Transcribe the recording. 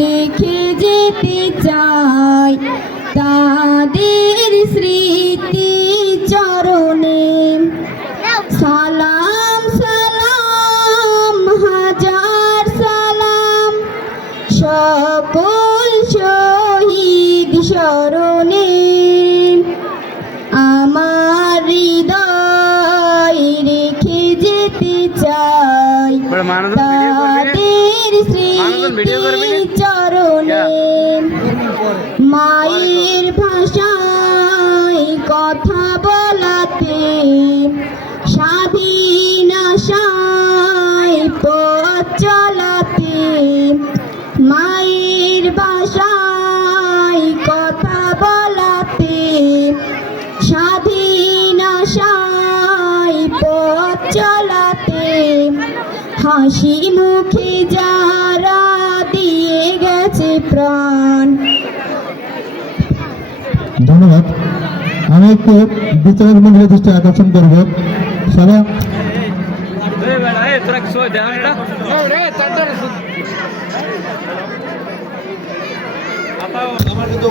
রেখে যেতে চাই তাদের স্মৃতি চরণে। সালাম সালাম হাজার সালাম সকল শহীদ স্মরণে। আমার হৃদয় রেখে যেতে চাই তাদের স্মৃতি চরণে। মায়ের ভাষায় কথা বলাতে স্বাধীন আশায় পথ চলাতে। মায়ের ভাষায় কথা বলাতে স্বাধীন আশায় পথ চলাতে। হাসি মুখে যারা দিয়ে গেছে প্রাণ। ধন্যবাদ। আমি একটু বিচারক মন্ডলের দৃষ্টি আকর্ষণ করব। সবাই আমার কিন্তু